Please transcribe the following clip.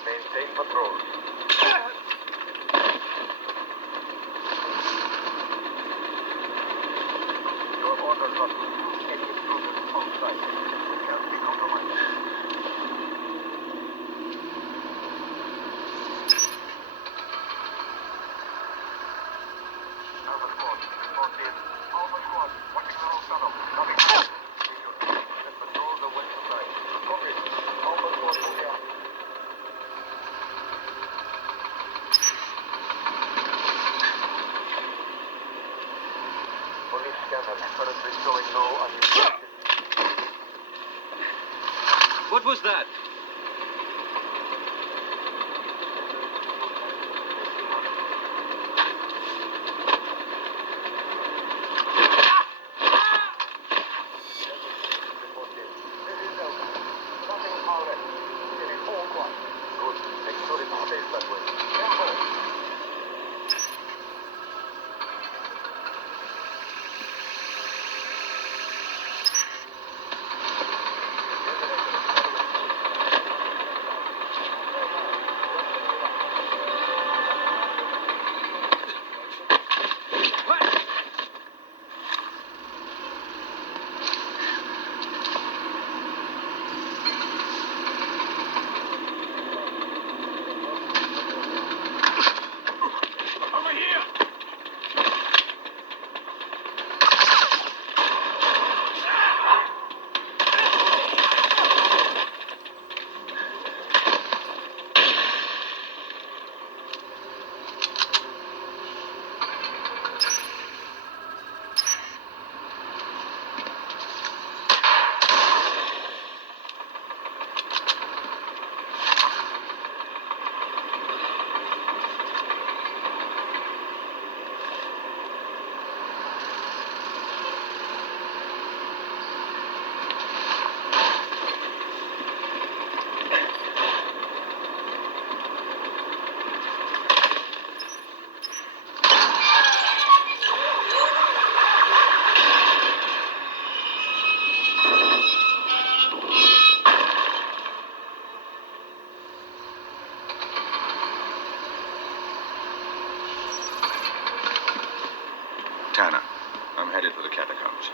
Maintain patrol. Your orders are to use any intruders outside. We can't be compromised. Alpha squad, report in. Alpha squad, watching the wrong tunnel. Coming. Let's patrol the western side. Copy. Alpha squad, moving up. Police scanner currently showing no unusual activity. What was that? Report in. This is Delta. Nothing already. It is all quiet. Good. Make sure it stays that way. Tempo. Over here! Tanner, I'm headed for the catacombs.